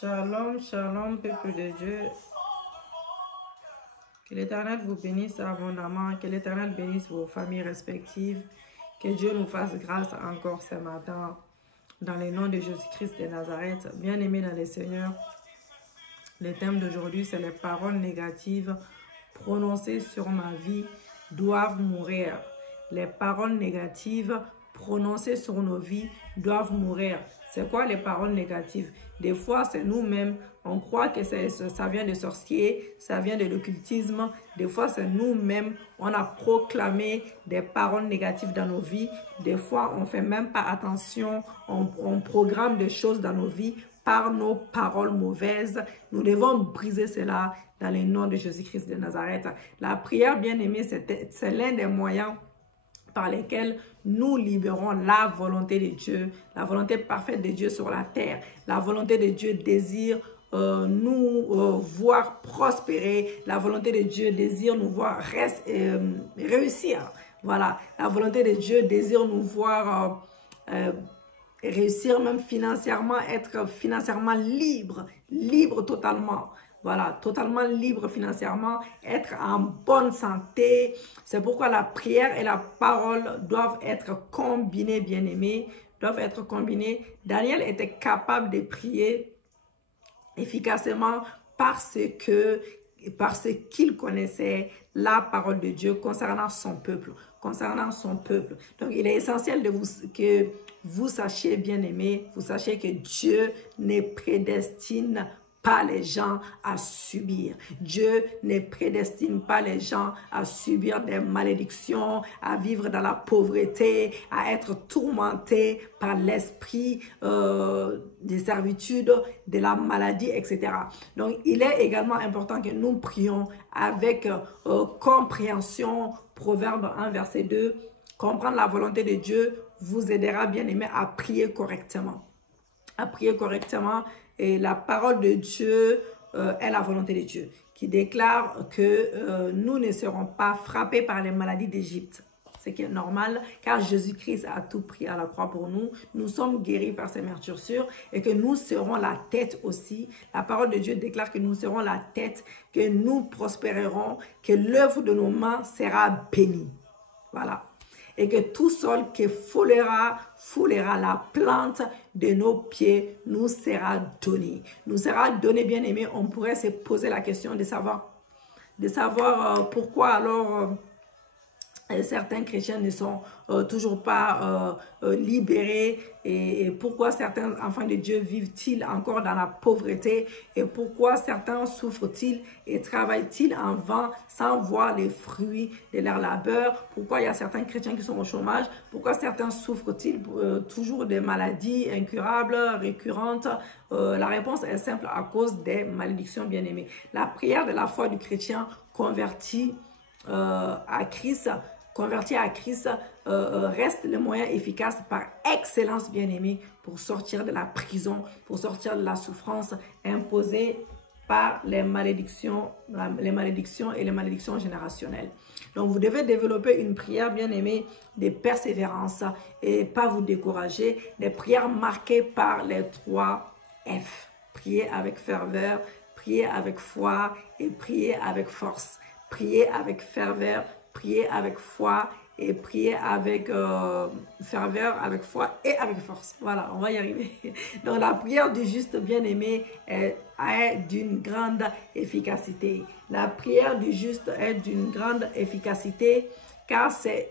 Shalom, shalom, peuple de Dieu. Que l'Éternel vous bénisse abondamment, que l'Éternel bénisse vos familles respectives, que Dieu nous fasse grâce encore ce matin, dans le nom de Jésus-Christ de Nazareth. Bien-aimés dans le Seigneur, le thème d'aujourd'hui, c'est les paroles négatives prononcées sur ma vie doivent mourir. Les paroles négatives prononcées sur nos vies doivent mourir. C'est quoi les paroles négatives? Des fois, c'est nous-mêmes. On croit que ça vient de sorciers, ça vient de l'occultisme. Des fois, c'est nous-mêmes. On a proclamé des paroles négatives dans nos vies. Des fois, on ne fait même pas attention. On programme des choses dans nos vies par nos paroles mauvaises. Nous devons briser cela dans le nom de Jésus-Christ de Nazareth. La prière, bien-aimée, c'est l'un des moyens par lesquels nous libérons la volonté de Dieu, la volonté parfaite de Dieu sur la terre. La volonté de Dieu désire nous voir prospérer. La volonté de Dieu désire nous voir réussir. Voilà, la volonté de Dieu désire nous voir réussir même financièrement, être financièrement libre totalement. Voilà, totalement libre financièrement, être en bonne santé. C'est pourquoi la prière et la parole doivent être combinées, bien-aimés, doivent être combinées. Daniel était capable de prier efficacement parce qu'il connaissait la parole de Dieu concernant son peuple. Donc, il est essentiel que vous sachiez, bien-aimés, vous sachiez que Dieu ne prédestine pas les gens à subir. Dieu ne prédestine pas les gens à subir des malédictions, à vivre dans la pauvreté, à être tourmentés par l'esprit des servitudes, de la maladie, etc. Donc, il est également important que nous prions avec compréhension. Proverbe 1, verset 2. Comprendre la volonté de Dieu vous aidera, bien aimé, à prier correctement. À prier correctement. Et la parole de Dieu est la volonté de Dieu, qui déclare que nous ne serons pas frappés par les maladies d'Égypte. Ce qui est normal, car Jésus-Christ a tout pris à la croix pour nous. Nous sommes guéris par ses meurtrissures et que nous serons la tête aussi. La parole de Dieu déclare que nous serons la tête, que nous prospérerons, que l'œuvre de nos mains sera bénie. Voilà. Et que tout sol qui foulera la plante de nos pieds nous sera donné. Nous sera donné, bien aimé. On pourrait se poser la question de savoir pourquoi alors certains chrétiens ne sont toujours pas libérés et pourquoi certains enfants de Dieu vivent-ils encore dans la pauvreté et pourquoi certains souffrent-ils et travaillent-ils en vain sans voir les fruits de leur labeur, pourquoi il y a certains chrétiens qui sont au chômage, pourquoi certains souffrent-ils toujours des maladies incurables, récurrentes. La réponse est simple, à cause des malédictions, bien-aimées. La prière de la foi du chrétien converti à Christ reste le moyen efficace par excellence, bien-aimé, pour sortir de la prison, pour sortir de la souffrance imposée par les malédictions et les malédictions générationnelles. Donc, vous devez développer une prière, bien-aimée, de persévérance et pas vous décourager. Des prières marquées par les 3 F. Prier avec ferveur, prier avec foi et prier avec force. Prier avec ferveur, prier avec foi et prier avec ferveur, avec foi et avec force. Voilà, on va y arriver. Donc, la prière du juste bien-aimé est d'une grande efficacité. La prière du juste est d'une grande efficacité car ces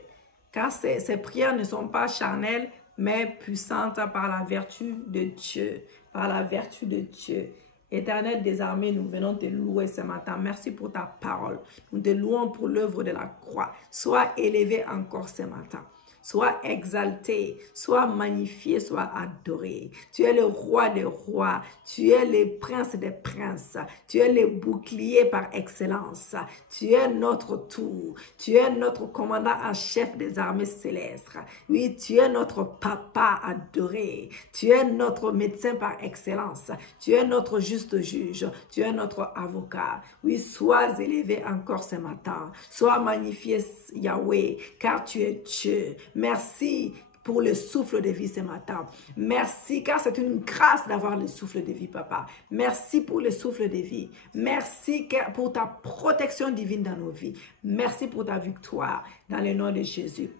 prières ne sont pas charnelles, mais puissantes par la vertu de Dieu. Par la vertu de Dieu. Éternel des armées, nous venons te louer ce matin. Merci pour ta parole. Nous te louons pour l'œuvre de la croix. Sois élevé encore ce matin. Sois exalté, sois magnifié, sois adoré. Tu es le roi des rois, tu es le prince des princes, tu es le bouclier par excellence, tu es notre tout, tu es notre commandant en chef des armées célestes. Oui, tu es notre papa adoré, tu es notre médecin par excellence, tu es notre juste juge, tu es notre avocat. Oui, sois élevé encore ce matin, sois magnifié Yahweh, car tu es Dieu. Merci pour le souffle de vie ce matin. Merci, car c'est une grâce d'avoir le souffle de vie, Papa. Merci pour le souffle de vie. Merci pour ta protection divine dans nos vies. Merci pour ta victoire dans le nom de Jésus.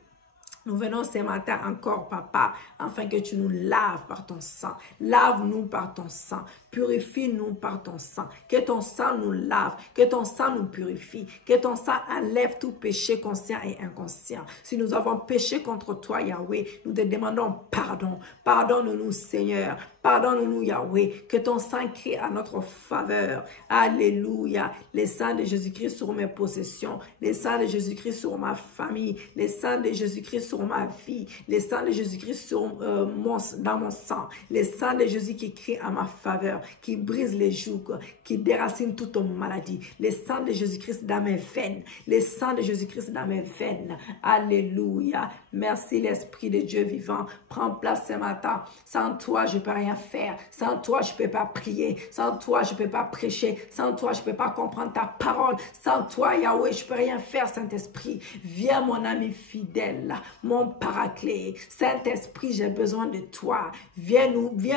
Nous venons ce matin encore, Papa, afin que tu nous laves par ton sang. Lave-nous par ton sang. Purifie-nous par ton sang. Que ton sang nous lave. Que ton sang nous purifie. Que ton sang enlève tout péché conscient et inconscient. Si nous avons péché contre toi, Yahweh, nous te demandons pardon. Pardonne-nous, Seigneur. Pardonne-nous, Yahweh. Que ton sang crie à notre faveur. Alléluia. Le sang de Jésus-Christ sur mes possessions. Le sang de Jésus-Christ sur ma famille. Le sang de Jésus-Christ sur ma vie. Le sang de Jésus-Christ dans mon sang. Le sang de Jésus qui crie à ma faveur, qui brise les jougs, qui déracine toute maladie. Le sang de Jésus-Christ dans mes veines. Le sang de Jésus-Christ dans mes veines. Alléluia. Merci l'Esprit de Dieu vivant. Prends place ce matin. Sans toi, je ne peux rien faire. Sans toi, je ne peux pas prier. Sans toi, je ne peux pas prêcher. Sans toi, je ne peux pas comprendre ta parole. Sans toi, Yahweh, je ne peux rien faire, Saint-Esprit. Viens, mon ami fidèle, mon paraclet. Saint-Esprit, j'ai besoin de toi. Viens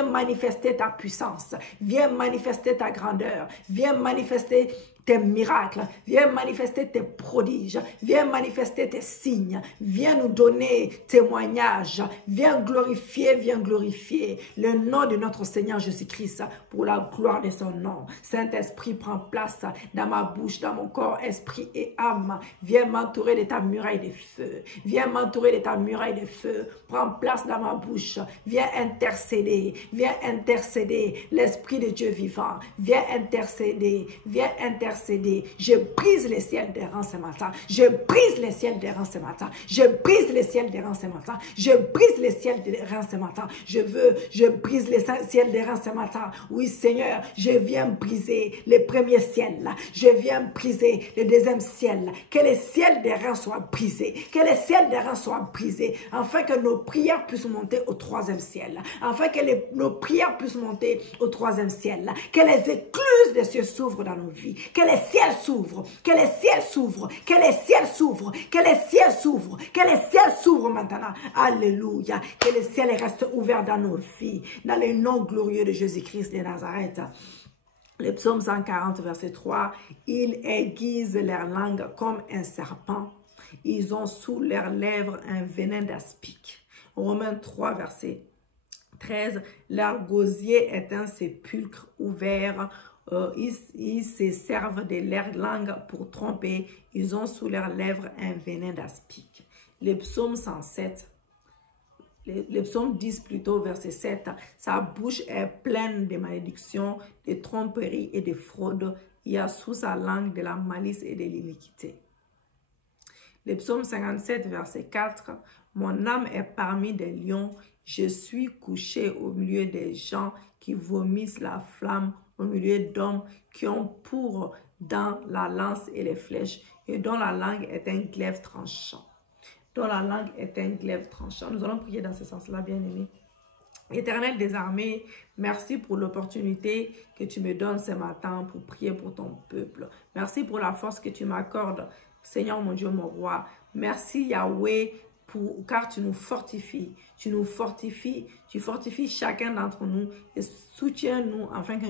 manifester ta puissance. Viens manifester ta grandeur. Viens manifester tes miracles, viens manifester tes prodiges, viens manifester tes signes, viens nous donner témoignages, viens glorifier le nom de notre Seigneur Jésus-Christ pour la gloire de son nom. Saint-Esprit, prends place dans ma bouche, dans mon corps, esprit et âme. Viens m'entourer de ta muraille de feu. Viens m'entourer de ta muraille de feu. Prends place dans ma bouche. Viens intercéder. Viens intercéder. L'Esprit de Dieu vivant. Viens intercéder. Viens intercéder. Je brise les ciels des rangs ce matin. Je brise les ciels des rangs ce matin. Je brise les ciels des rangs ce matin. Je brise les ciels des rangs ce matin. Je brise les ciels des rangs ce matin. Oui, Seigneur, je viens briser les premiers ciels. Je viens briser le deuxième ciel. Que les ciels des rangs soient brisés. Que les ciels des rangs soient brisés. Afin que nos prières puissent monter au troisième ciel. Afin que nos prières puissent monter au troisième ciel. Que les écluses des cieux s'ouvrent dans nos vies. Que les ciels s'ouvrent, que les ciels s'ouvrent, que les ciels s'ouvrent, que les ciels s'ouvrent, que les ciels s'ouvrent maintenant. Alléluia. Que les ciels restent ouverts dans nos vies, dans le nom glorieux de Jésus-Christ de Nazareth. Le psaume 140, verset 3, ils aiguisent leur langue comme un serpent. Ils ont sous leurs lèvres un venin d'aspic. Romains 3, verset 13, leur gosier est un sépulcre ouvert. Ils se servent de leur langue pour tromper. Ils ont sous leurs lèvres un venin d'aspic. Le psaume 107, le psaume 10 plutôt, verset 7. Sa bouche est pleine de malédictions, de tromperies et de fraudes. Il y a sous sa langue de la malice et de l'iniquité. Le psaume 57, verset 4. Mon âme est parmi des lions. Je suis couché au milieu des gens qui vomissent la flamme, au milieu d'hommes qui ont pour dans la lance et les flèches, et dont la langue est un glaive tranchant. Dont la langue est un glaive tranchant. Nous allons prier dans ce sens-là, bien-aimés. Éternel des armées, merci pour l'opportunité que tu me donnes ce matin pour prier pour ton peuple. Merci pour la force que tu m'accordes, Seigneur mon Dieu, mon roi. Merci Yahweh, car tu nous fortifies, tu fortifies chacun d'entre nous et soutiens-nous afin que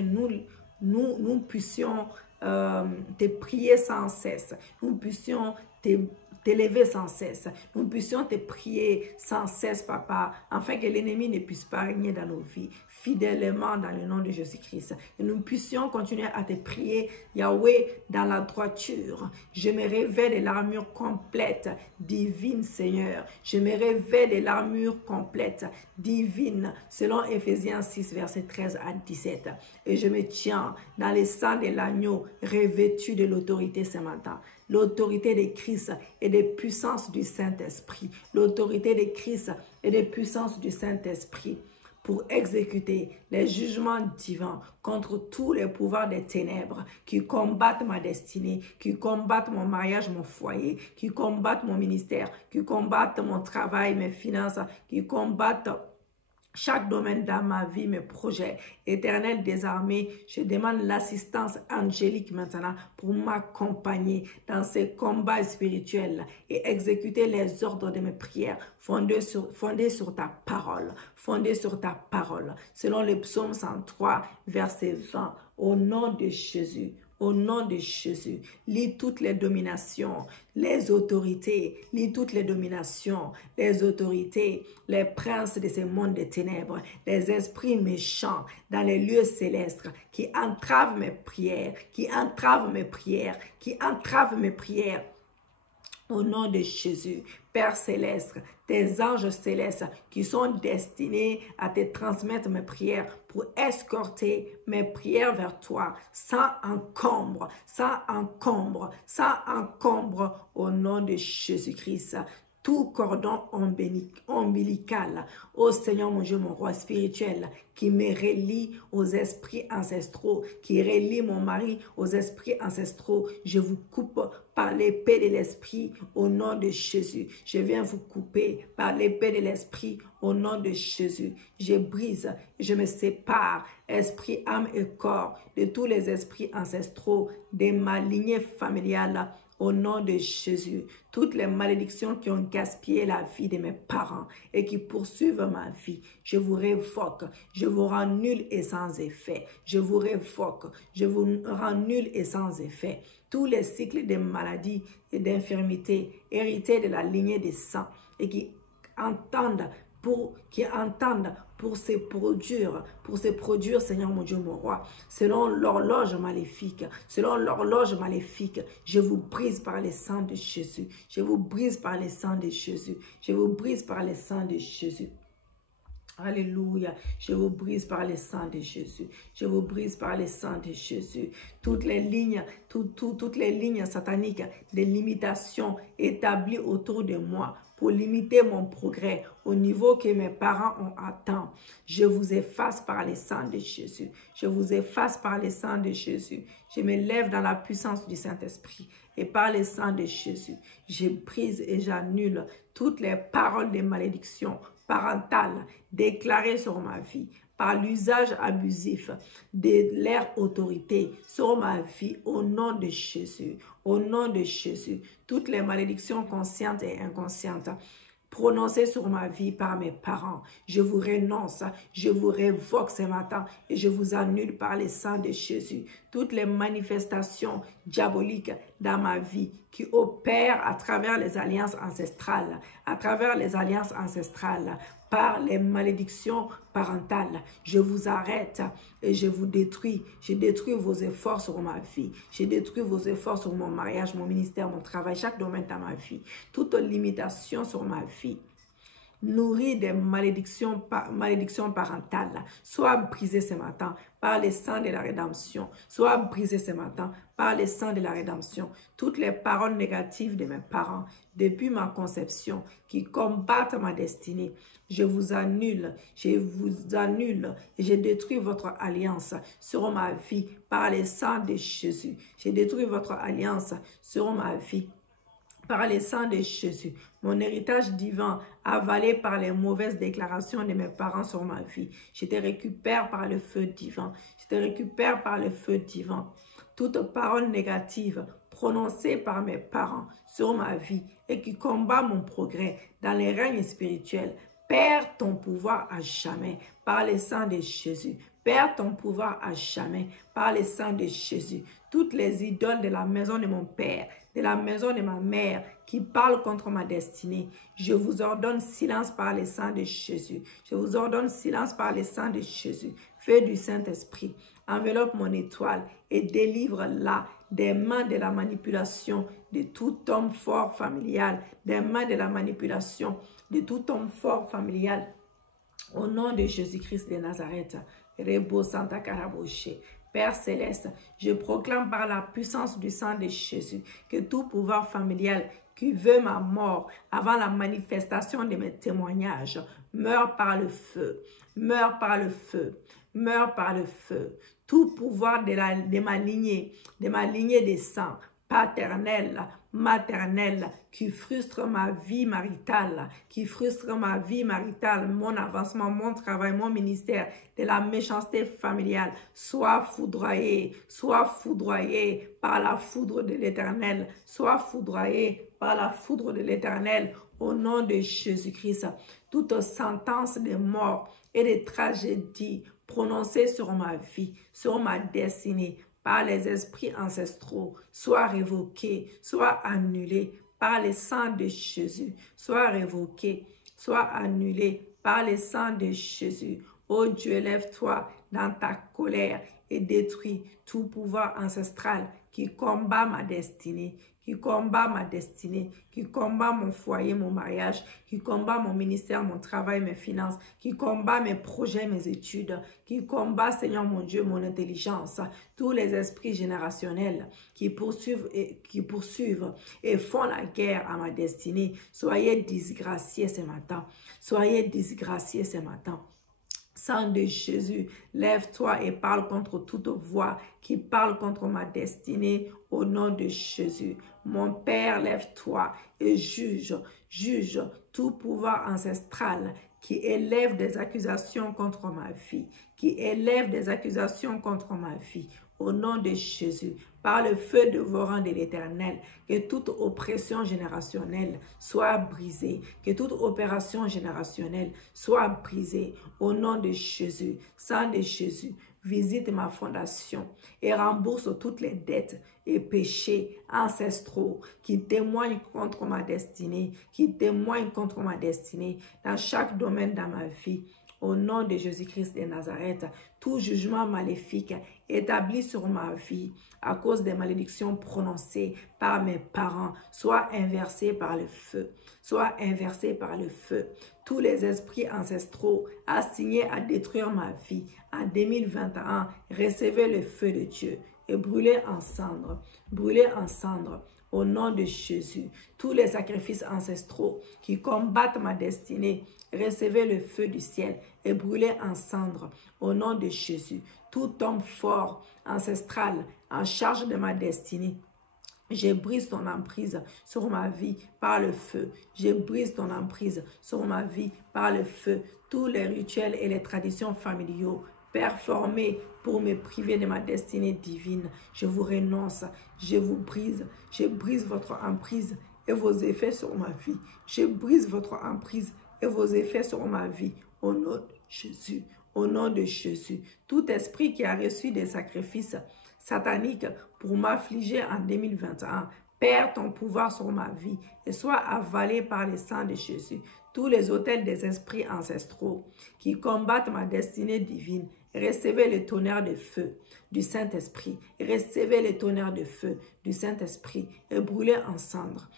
nous puissions te prier sans cesse, nous puissions t'élever sans cesse, nous puissions te prier sans cesse, Papa, afin que l'ennemi ne puisse pas régner dans nos vies, fidèlement dans le nom de Jésus-Christ. Et nous puissions continuer à te prier, Yahweh, dans la droiture. Je me révèle de l'armure complète, divine, Seigneur. Je me révèle de l'armure complète, divine, selon Éphésiens 6, verset 13 à 17. Et je me tiens dans le sang de l'agneau, revêtu de l'autorité ce matin. L'autorité de Christ et des puissances du Saint-Esprit. L'autorité de Christ et des puissances du Saint-Esprit pour exécuter les jugements divins contre tous les pouvoirs des ténèbres qui combattent ma destinée, qui combattent mon mariage, mon foyer, qui combattent mon ministère, qui combattent mon travail, mes finances, qui combattent chaque domaine dans ma vie, mes projets. Éternel des armées, je demande l'assistance angélique maintenant pour m'accompagner dans ces combats spirituels et exécuter les ordres de mes prières fondés sur ta parole, fondés sur ta parole. Selon le psaume 103, verset 20, au nom de Jésus. Au nom de Jésus, lis toutes les dominations, les autorités, lis toutes les dominations, les autorités, les princes de ce monde des ténèbres, les esprits méchants dans les lieux célestes qui entravent mes prières, qui entravent mes prières, qui entravent mes prières. Au nom de Jésus, Père céleste, tes anges célestes qui sont destinés à te transmettre mes prières pour escorter mes prières vers toi sans encombre, sans encombre, sans encombre au nom de Jésus-Christ. Tout cordon ombilical, ô Seigneur mon Dieu, mon roi spirituel, qui me relie aux esprits ancestraux, qui relie mon mari aux esprits ancestraux, je vous coupe par l'épée de l'esprit au nom de Jésus. Je viens vous couper par l'épée de l'esprit au nom de Jésus. Je brise, je me sépare, esprit, âme et corps, de tous les esprits ancestraux, de ma lignée familiale, au nom de Jésus. Toutes les malédictions qui ont gaspillé la vie de mes parents et qui poursuivent ma vie, je vous révoque, je vous rends nul et sans effet. Je vous révoque, je vous rends nul et sans effet. Tous les cycles de maladies et d'infirmités hérités de la lignée des sangs et qui entendent pour se produire, Seigneur mon Dieu, mon roi, selon l'horloge maléfique, je vous brise par le sang de Jésus, je vous brise par le sang de Jésus, je vous brise par le sang de Jésus. Alléluia, je vous brise par le sang de Jésus, je vous brise par le sang de Jésus. Toutes les lignes sataniques de limitation établies autour de moi pour limiter mon progrès au niveau que mes parents ont atteint, je vous efface par le sang de Jésus. Je vous efface par le sang de Jésus. Je me lève dans la puissance du Saint-Esprit et par le sang de Jésus, je brise et j'annule toutes les paroles de malédiction parentale déclarées sur ma vie par l'usage abusif de leur autorité sur ma vie au nom de Jésus. Au nom de Jésus, toutes les malédictions conscientes et inconscientes prononcées sur ma vie par mes parents, je vous renonce, je vous révoque ce matin et je vous annule par le sang de Jésus. Toutes les manifestations diaboliques dans ma vie qui opèrent à travers les alliances ancestrales, par les malédictions parentales, je vous arrête et je vous détruis. Je détruis vos efforts sur ma vie. Je détruis vos efforts sur mon mariage, mon ministère, mon travail, chaque domaine dans ma vie. Toute limitation sur ma vie nourrie des malédictions parentales, soit brisée ce matin par le sang de la rédemption, soit brisée ce matin par le sang de la rédemption. Toutes les paroles négatives de mes parents depuis ma conception qui combattent ma destinée, je vous annule et je détruis votre alliance sur ma vie par le sang de Jésus. Je détruis votre alliance sur ma vie par le sang de Jésus. Mon héritage divin avalé par les mauvaises déclarations de mes parents sur ma vie, je te récupère par le feu divin. Je te récupère par le feu divin. Toute parole négative prononcée par mes parents sur ma vie et qui combat mon progrès dans les règnes spirituels, perds ton pouvoir à jamais par le sang de Jésus. Perds ton pouvoir à jamais par le sang de Jésus. Toutes les idoles de la maison de mon père, de la maison de ma mère qui parlent contre ma destinée, je vous ordonne silence par le sang de Jésus. Je vous ordonne silence par le sang de Jésus. Feu du Saint-Esprit, enveloppe mon étoile et délivre-la des mains de la manipulation de tout homme fort familial, des mains de la manipulation de tout homme fort familial. Au nom de Jésus-Christ de Nazareth, Rebo Santa Caraboche, Père Céleste, je proclame par la puissance du sang de Jésus que tout pouvoir familial qui veut ma mort avant la manifestation de mes témoignages meurt par le feu, meurt par le feu, meurt par le feu. Tout pouvoir de ma lignée des sangs, paternelle, maternelle, qui frustre ma vie maritale, mon avancement, mon travail, mon ministère, de la méchanceté familiale, sois foudroyé par la foudre de l'Éternel, sois foudroyé par la foudre de l'Éternel, au nom de Jésus-Christ. Toute sentence de mort et de tragédie prononcée sur ma vie, sur ma destinée, par les esprits ancestraux, soit révoquée, soit annulée par le sang de Jésus, soit révoquée, soit annulée par le sang de Jésus. Ô Dieu, lève-toi dans ta colère et détruis tout pouvoir ancestral qui combat ma destinée, qui combat mon foyer, mon mariage, qui combat mon ministère, mon travail, mes finances, qui combat mes projets, mes études, qui combat, Seigneur mon Dieu, mon intelligence, tous les esprits générationnels qui poursuivent et font la guerre à ma destinée. Soyez disgraciés ce matin. Soyez disgraciés ce matin. Sang de Jésus, lève-toi et parle contre toute voix qui parle contre ma destinée au nom de Jésus. Mon Père, lève-toi et juge tout pouvoir ancestral qui élève des accusations contre ma vie, au nom de Jésus, par le feu dévorant de l'Éternel, que toute oppression générationnelle soit brisée, que toute opération générationnelle soit brisée, au nom de Jésus. Sang de Jésus, visite ma fondation et rembourse toutes les dettes et péchés ancestraux qui témoignent contre ma destinée, dans chaque domaine de ma vie. Au nom de Jésus-Christ de Nazareth, tout jugement maléfique établi sur ma vie à cause des malédictions prononcées par mes parents soit inversé par le feu. Tous les esprits ancestraux assignés à détruire ma vie en 2021, recevez le feu de Dieu et brûlez en cendres. Au nom de Jésus, tous les sacrifices ancestraux qui combattent ma destinée, recevez le feu du ciel et brûlez en cendres. Au nom de Jésus, tout homme fort, ancestral, en charge de ma destinée, je brise ton emprise sur ma vie par le feu. Tous les rituels et les traditions familiaux performés pour me priver de ma destinée divine, je vous renonce, je vous brise, je brise votre emprise et vos effets sur ma vie. Au nom de Jésus, tout esprit qui a reçu des sacrifices sataniques pour m'affliger en 2021, perds ton pouvoir sur ma vie et sois avalé par le sang de Jésus. Tous les autels des esprits ancestraux qui combattent ma destinée divine, recevez le tonnerre de feu du Saint-Esprit. Et brûlez en cendres.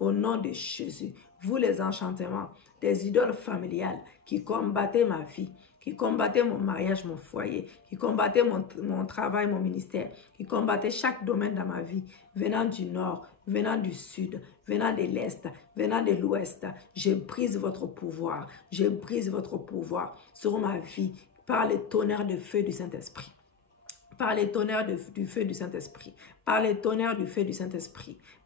Au nom de Jésus, vous les enchantements des idoles familiales qui combattaient ma vie, qui combattaient mon mariage, mon foyer, qui combattaient mon travail, mon ministère, qui combattaient chaque domaine de ma vie, venant du nord, venant du sud, venant de l'est, venant de l'ouest. Je brise votre pouvoir sur ma vie par le tonnerre de feu du Saint-Esprit.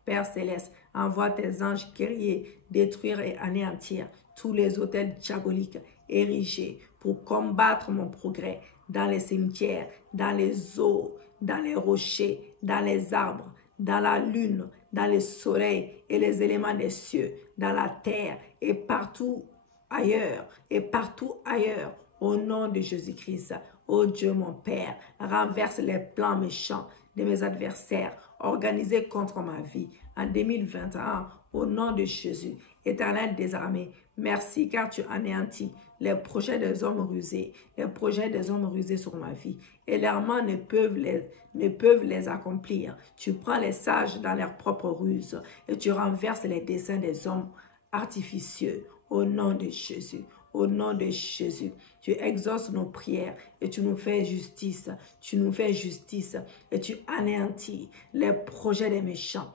Père Céleste, envoie tes anges guerriers détruire et anéantir tous les autels diaboliques érigés pour combattre mon progrès dans les cimetières, dans les eaux, dans les rochers, dans les arbres, dans la lune, dans le soleil et les éléments des cieux, dans la terre et partout ailleurs, au nom de Jésus-Christ. Ô Dieu mon Père, renverse les plans méchants de mes adversaires organisés contre ma vie en 2021, au nom de Jésus. Éternel des armées, merci car tu anéantis les projets des hommes rusés, sur ma vie. Et leurs mains ne peuvent les accomplir. Tu prends les sages dans leurs propres ruses et tu renverses les desseins des hommes artificieux. Au nom de Jésus. Tu exauces nos prières et tu nous fais justice. Et tu anéantis les projets des méchants.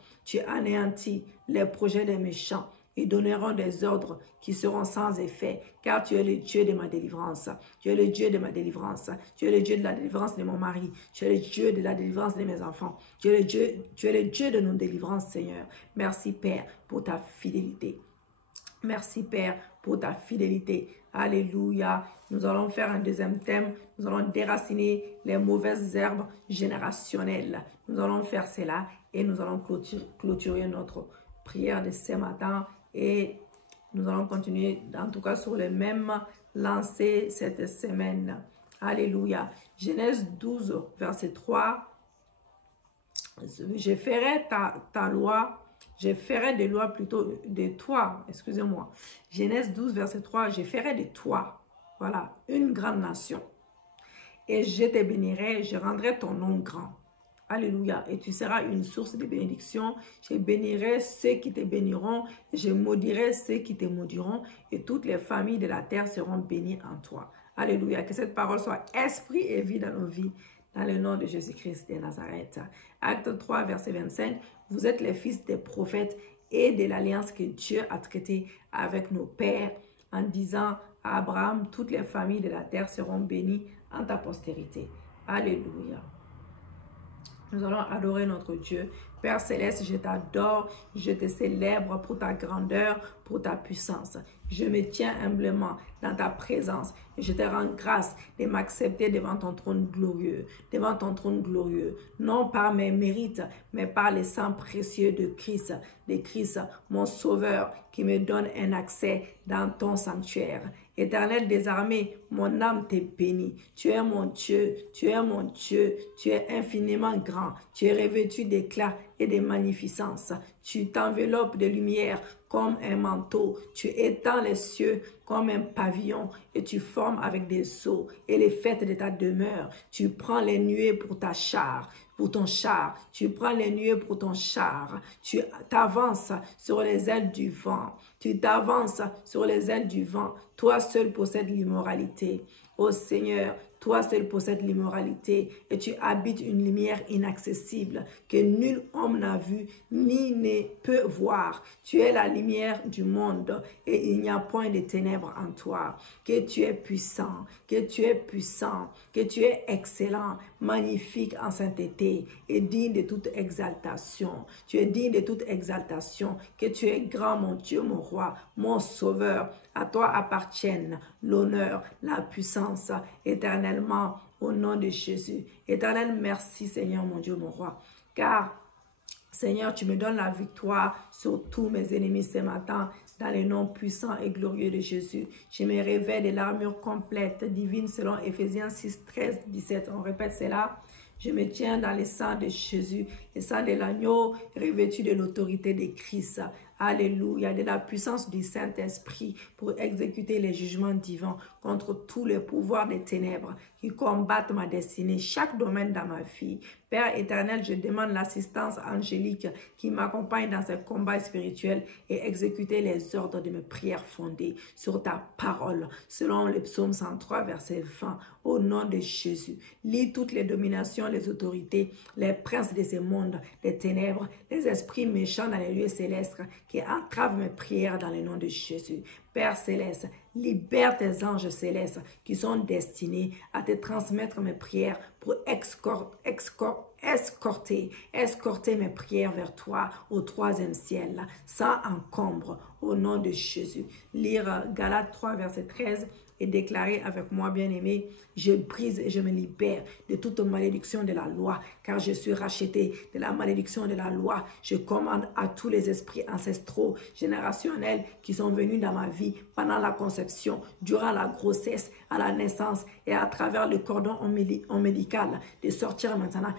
Ils donneront des ordres qui seront sans effet, car tu es le Dieu de ma délivrance. Tu es le Dieu de ma délivrance. Tu es le Dieu de la délivrance de mon mari. Tu es le Dieu de la délivrance de mes enfants. Tu es le Dieu de nos délivrances, Seigneur. Merci, Père, pour ta fidélité. Merci, Père, pour ta fidélité. Alléluia. Nous allons faire un deuxième thème. Nous allons déraciner les mauvaises herbes générationnelles. Nous allons faire cela et nous allons clôturer notre prière de ce matin. Et nous allons continuer, en tout cas, sur le même lancé cette semaine. Alléluia. Genèse 12, verset 3. Je ferai ta loi. Je ferai des lois plutôt de toi, excusez-moi. Genèse 12, verset 3, je ferai de toi, voilà, une grande nation. Et je te bénirai, je rendrai ton nom grand. Alléluia. Et tu seras une source de bénédiction. Je bénirai ceux qui te béniront, et je maudirai ceux qui te maudiront, et toutes les familles de la terre seront bénies en toi. Alléluia. Que cette parole soit esprit et vie dans nos vies. Dans le nom de Jésus-Christ de Nazareth. Acte 3, verset 25. Vous êtes les fils des prophètes et de l'alliance que Dieu a traitée avec nos pères en disant à Abraham, toutes les familles de la terre seront bénies en ta postérité. Alléluia. Nous allons adorer notre Dieu. Père Céleste, je t'adore, je te célèbre pour ta grandeur, pour ta puissance. Je me tiens humblement dans ta présence et je te rends grâce de m'accepter devant ton trône glorieux, non par mes mérites, mais par le sang précieux de Christ, mon Sauveur, qui me donne un accès dans ton sanctuaire. Éternel des armées, mon âme te bénit. Tu es mon Dieu, tu es mon Dieu, tu es infiniment grand, tu es revêtu d'éclat et de magnificence. Tu t'enveloppes de lumière comme un manteau, tu étends les cieux comme un pavillon et tu formes avec des eaux et les fêtes de ta demeure. Tu prends les nuées pour ta char. Pour ton char, tu prends les nuées pour ton char, tu t'avances sur les ailes du vent, toi seul possèdes l'immoralité. Ô Seigneur, toi seul possèdes l'immoralité et tu habites une lumière inaccessible que nul homme n'a vue ni ne peut voir. Tu es la lumière du monde et il n'y a point de ténèbres en toi. Que tu es puissant, que tu es excellent, magnifique en sainteté et digne de toute exaltation. Tu es digne de toute exaltation, que tu es grand, mon Dieu, mon roi, mon sauveur. À toi appartiennent l'honneur, la puissance éternellement au nom de Jésus. Éternel, merci Seigneur, mon Dieu, mon roi. Car Seigneur, tu me donnes la victoire sur tous mes ennemis ce matin dans le nom puissant et glorieux de Jésus. Je me révèle de l'armure complète divine selon Éphésiens 6, 13, 17. On répète cela. Je me tiens dans le sang de Jésus, le sang de l'agneau revêtu de l'autorité de Christ. Alléluia, de la puissance du Saint-Esprit pour exécuter les jugements divins contre tous les pouvoirs des ténèbres qui combattent ma destinée, chaque domaine dans ma vie. Père éternel, je demande l'assistance angélique qui m'accompagne dans ce combat spirituel et exécuter les ordres de mes prières fondées sur ta parole, selon le psaume 103, verset 20, au nom de Jésus. Lis toutes les dominations, les autorités, les princes de ce monde, les ténèbres, les esprits méchants dans les lieux célestes qui entravent mes prières dans le nom de Jésus. Père céleste, libère tes anges célestes qui sont destinés à te transmettre mes prières pour escorter mes prières vers toi au troisième ciel, sans encombre, au nom de Jésus. Lire Galates 3, verset 13 et déclarer avec moi, bien-aimé, je brise et je me libère de toute malédiction de la loi, car je suis racheté de la malédiction de la loi. Je commande à tous les esprits ancestraux, générationnels qui sont venus dans ma vie pendant la conception, durant la grossesse, à la naissance et à travers le cordon ombilical, de sortir maintenant,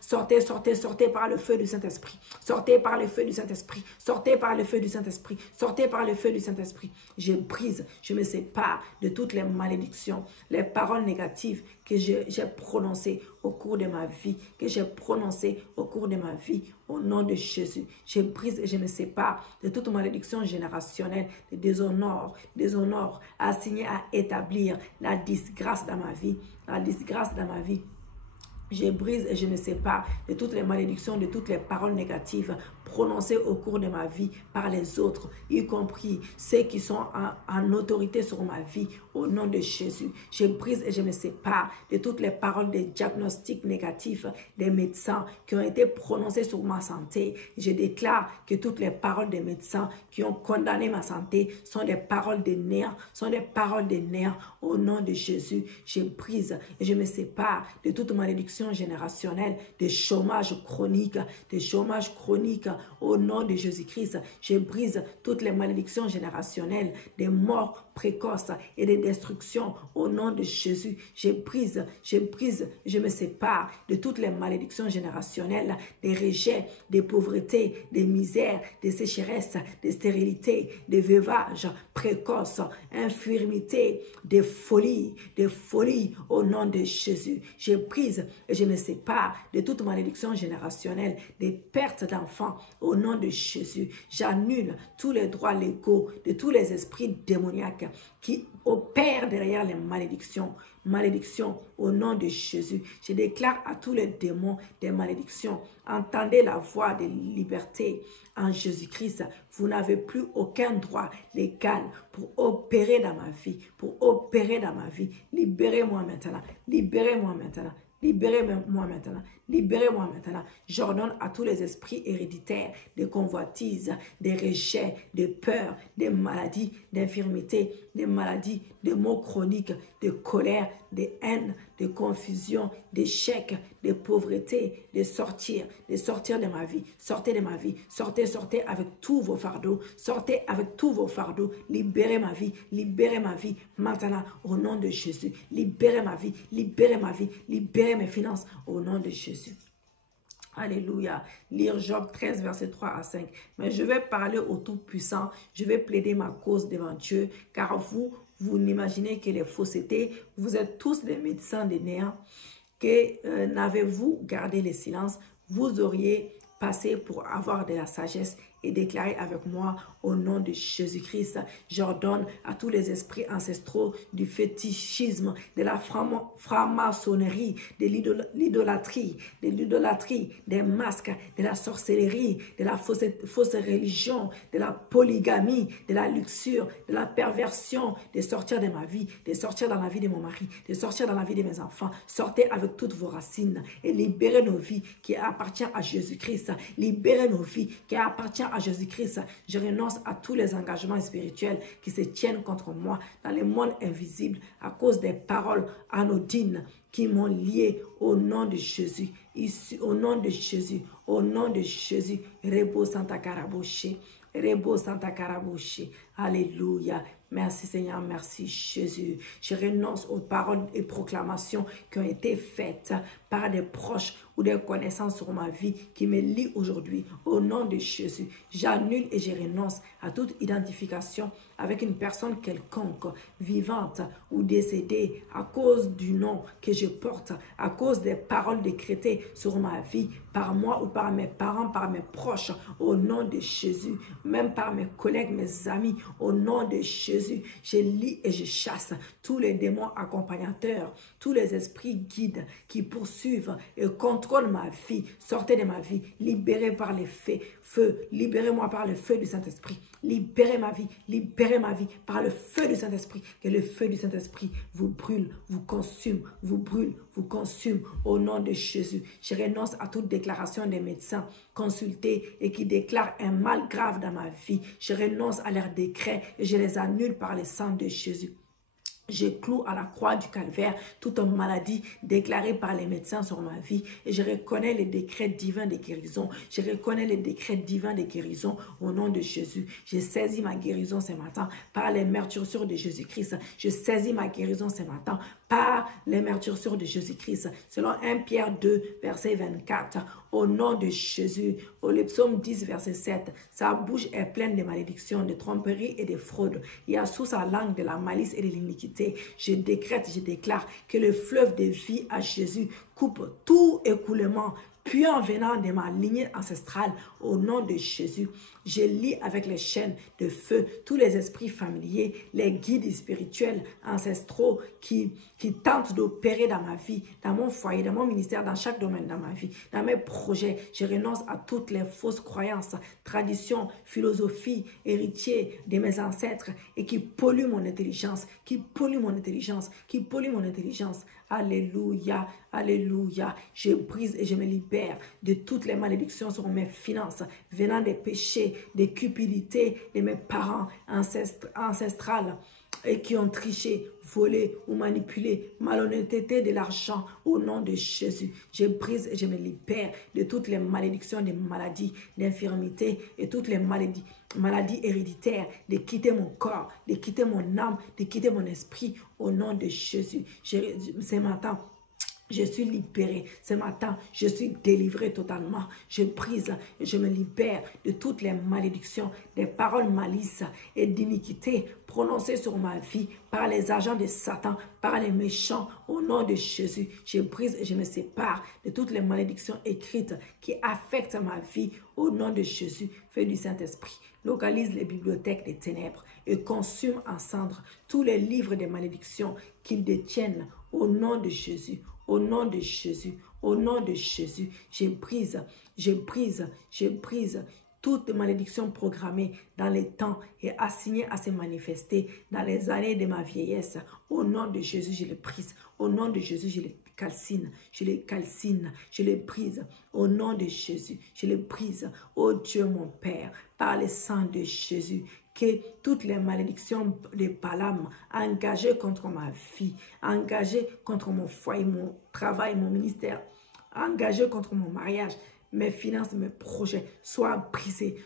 sortez, sortez, sortez par le feu du Saint-Esprit, sortez par le feu du Saint-Esprit, sortez par le feu du Saint-Esprit, sortez par le feu du Saint-Esprit. Je brise, je me sépare de toutes les malédictions, les paroles négatives que j'ai prononcées au cours de ma vie, au nom de Jésus. Je brise et je me sépare de toute malédiction générationnelle, de déshonneur, assigné à établir la disgrâce dans ma vie, Je brise et je me sépare de toutes les malédictions, de toutes les paroles négatives prononcées au cours de ma vie par les autres, y compris ceux qui sont en autorité sur ma vie, au nom de Jésus. Je brise et je me sépare de toutes les paroles de diagnostics négatifs des médecins qui ont été prononcées sur ma santé. Je déclare que toutes les paroles des médecins qui ont condamné ma santé sont des paroles de néant, sont des paroles de néant. Au nom de Jésus, je brise et je me sépare de toute malédiction générationnelle, de chômage chronique, au nom de Jésus-Christ. Je brise toutes les malédictions générationnelles, des morts précoces et des destructions au nom de Jésus. Je brise, je me sépare de toutes les malédictions générationnelles, des rejets, des pauvretés, des misères, des sécheresses, des stérilités, des veuvages précoces, infirmités, des folies au nom de Jésus. Je brise et je me sépare de toute malédiction générationnelle, des pertes d'enfants au nom de Jésus. J'annule tous les droits légaux de tous les esprits démoniaques qui opèrent derrière les malédictions. Malédiction au nom de Jésus. Je déclare à tous les démons des malédictions. Entendez la voix de liberté en Jésus-Christ. Vous n'avez plus aucun droit légal pour opérer dans ma vie. Libérez-moi maintenant. Libérez-moi maintenant. Libérez-moi maintenant. Libérez-moi maintenant. J'ordonne à tous les esprits héréditaires, des convoitises, des rejets, des peurs, des maladies, d'infirmités, des maladies, des maux chroniques, de colère, de haine, de confusion, d'échecs, de pauvreté, de sortir de ma vie. Sortez de ma vie. Sortez avec tous vos fardeaux. Sortez avec tous vos fardeaux. Libérez ma vie. Libérez ma vie. Maintenant, au nom de Jésus. Libérez ma vie. Libérez ma vie. Libérez mes finances au nom de Jésus. Alléluia. Lire Job 13, verset 3 à 5. Mais je vais parler au Tout-Puissant. Je vais plaider ma cause devant Dieu. Car vous n'imaginez que les faussetés. Vous êtes tous des médecins des néants. Que n'avez-vous gardé le silence? Vous auriez passé pour avoir de la sagesse et déclarer avec moi au nom de Jésus-Christ. J'ordonne à tous les esprits ancestraux du fétichisme, de la franc-maçonnerie, de l'idolâtrie, des masques, de la sorcellerie, de la fausse religion, de la polygamie, de la luxure, de la perversion, de sortir de ma vie, de sortir dans la vie de mon mari, de sortir dans la vie de mes enfants. Sortez avec toutes vos racines et libérez nos vies qui appartiennent à Jésus-Christ. Libérez nos vies qui appartiennent à Jésus-Christ. Je renonce à tous les engagements spirituels qui se tiennent contre moi dans le monde invisible à cause des paroles anodines qui m'ont lié au nom de Jésus. Ici, au nom de Jésus. Au nom de Jésus. Rebo Santa Caraboche. Rebo Santa Caraboche. Alléluia. Merci Seigneur, merci Jésus. Je renonce aux paroles et proclamations qui ont été faites par des proches ou des connaissances sur ma vie qui me lient aujourd'hui. Au nom de Jésus, j'annule et je renonce à toute identification avec une personne quelconque, vivante ou décédée, à cause du nom que je porte, à cause des paroles décrétées sur ma vie, par moi ou par mes parents, par mes proches, au nom de Jésus, même par mes collègues, mes amis, au nom de Jésus, je lis et je chasse tous les démons accompagnateurs, tous les esprits guides qui poursuivent et contrôlent ma vie. Sortez de ma vie, libérez par les feux, libérez-moi par le feu du Saint-Esprit. Libérez ma vie par le feu du Saint-Esprit. Que le feu du Saint-Esprit vous brûle, vous consume, vous brûle, vous consume au nom de Jésus. Je renonce à toute déclaration des médecins consultés et qui déclarent un mal grave dans ma vie. Je renonce à leurs décrets et je les annule par le sang de Jésus. Je cloue à la croix du calvaire toute maladie déclarée par les médecins sur ma vie et je reconnais les décrets divins de guérison. Je reconnais les décrets divins de guérison au nom de Jésus. Je saisis ma guérison ce matin par les meurtrissures de Jésus-Christ. Je saisis ma guérison ce matin par les meurtrissures de Jésus-Christ. Selon 1 Pierre 2, verset 24. Au nom de Jésus, au psaume 10, verset 7, sa bouche est pleine de malédictions, de tromperies et de fraudes. Il y a sous sa langue de la malice et de l'iniquité. Je décrète, je déclare que le fleuve de vie à Jésus coupe tout écoulement puant venant de ma lignée ancestrale au nom de Jésus. Je lie avec les chaînes de feu tous les esprits familiers, les guides spirituels, ancestraux qui tentent d'opérer dans ma vie, dans mon foyer, dans mon ministère, dans chaque domaine de ma vie, dans mes projets. Je renonce à toutes les fausses croyances, traditions, philosophies, héritiers de mes ancêtres et qui polluent mon intelligence, qui polluent mon intelligence, qui polluent mon intelligence. Alléluia, alléluia. Je brise et je me libère de toutes les malédictions sur mes finances, venant des péchés, des cupidités de mes parents ancestrales et qui ont triché, volé ou manipulé, malhonnêteté de l'argent au nom de Jésus. Je brise et je me libère de toutes les malédictions, des maladies, d'infirmités et toutes les maladies héréditaires, de quitter mon corps, de quitter mon âme, de quitter mon esprit au nom de Jésus. Ce matin, je suis libérée. Ce matin, je suis délivrée totalement. Je brise et je me libère de toutes les malédictions, des paroles malices et d'iniquité prononcées sur ma vie par les agents de Satan, par les méchants au nom de Jésus. Je brise et je me sépare de toutes les malédictions écrites qui affectent ma vie au nom de Jésus. Feu du Saint-Esprit, localise les bibliothèques des ténèbres et consume en cendres tous les livres des malédictions qu'ils détiennent au nom de Jésus. Au nom de Jésus, au nom de Jésus, je brise toute malédiction programmée dans les temps et assignée à se manifester dans les années de ma vieillesse. Au nom de Jésus, je les brise. Au nom de Jésus, je les calcine, je les brise. Au nom de Jésus, je les brise. Oh Dieu mon Père, par le sang de Jésus, que toutes les malédictions de Balaam engagées contre ma vie, engagées contre mon foyer, mon travail, mon ministère, engagées contre mon mariage, mes finances, mes projets, soient brisés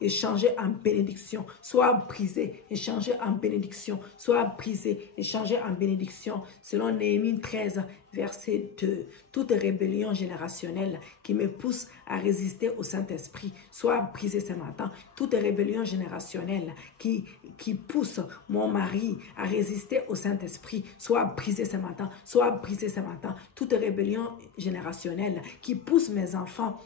et changés en bénédiction, soient brisés et changés en bénédiction, soient brisés et changés en bénédiction, selon Néhémie 13, verset 2. Toute rébellion générationnelle qui me pousse à résister au Saint-Esprit soit brisée ce matin. Toute rébellion générationnelle qui pousse mon mari à résister au Saint-Esprit soit brisée ce matin, soit brisée ce matin. Toute rébellion générationnelle qui pousse mes enfants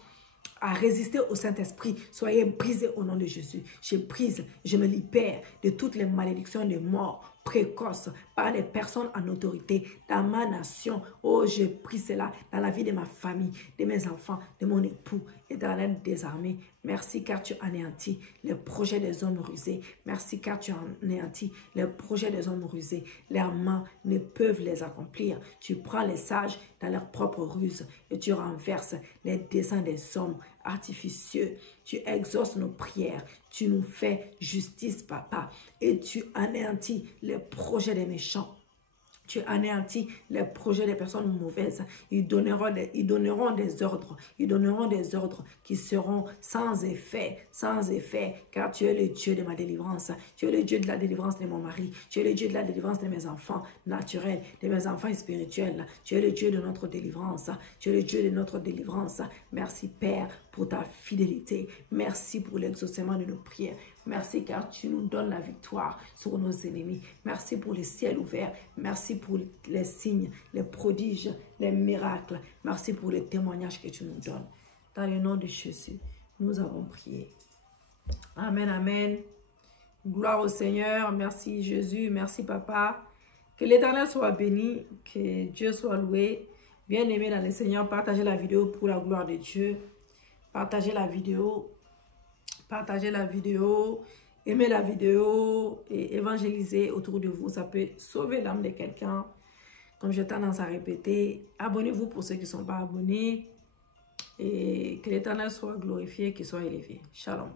à résister au Saint-Esprit, soyez brisés au nom de Jésus. Je brise, je me libère de toutes les malédictions de mort précoce par les personnes en autorité dans ma nation. Oh, je prie cela dans la vie de ma famille, de mes enfants, de mon époux et dans l'aide des armées. Merci car tu anéantis les projets des hommes rusés. Merci car tu anéantis les projets des hommes rusés. Leurs mains ne peuvent les accomplir. Tu prends les sages dans leurs propres ruses et tu renverses les desseins des hommes artificieux. Tu exauces nos prières. Tu nous fais justice, papa. Et tu anéantis les projets des méchants. Tu anéantis les projets des personnes mauvaises. Ils donneront des ordres. Ils donneront des ordres qui seront sans effet, car tu es le Dieu de ma délivrance. Tu es le Dieu de la délivrance de mon mari. Tu es le Dieu de la délivrance de mes enfants naturels, de mes enfants spirituels. Tu es le Dieu de notre délivrance. Tu es le Dieu de notre délivrance. Merci, Père, pour ta fidélité. Merci pour l'exaucement de nos prières. Merci car tu nous donnes la victoire sur nos ennemis. Merci pour les ciels ouverts. Merci pour les signes, les prodiges, les miracles. Merci pour les témoignages que tu nous donnes. Dans le nom de Jésus, nous avons prié. Amen, amen. Gloire au Seigneur. Merci Jésus. Merci Papa. Que l'Éternel soit béni. Que Dieu soit loué. Bien-aimés dans le Seigneur, partagez la vidéo pour la gloire de Dieu. Partagez la vidéo. Partagez la vidéo, aimez la vidéo et évangélisez autour de vous. Ça peut sauver l'âme de quelqu'un. Comme j'ai tendance à répéter, abonnez-vous pour ceux qui ne sont pas abonnés. Et que l'Éternel soit glorifié, qu'il soit élevé. Shalom.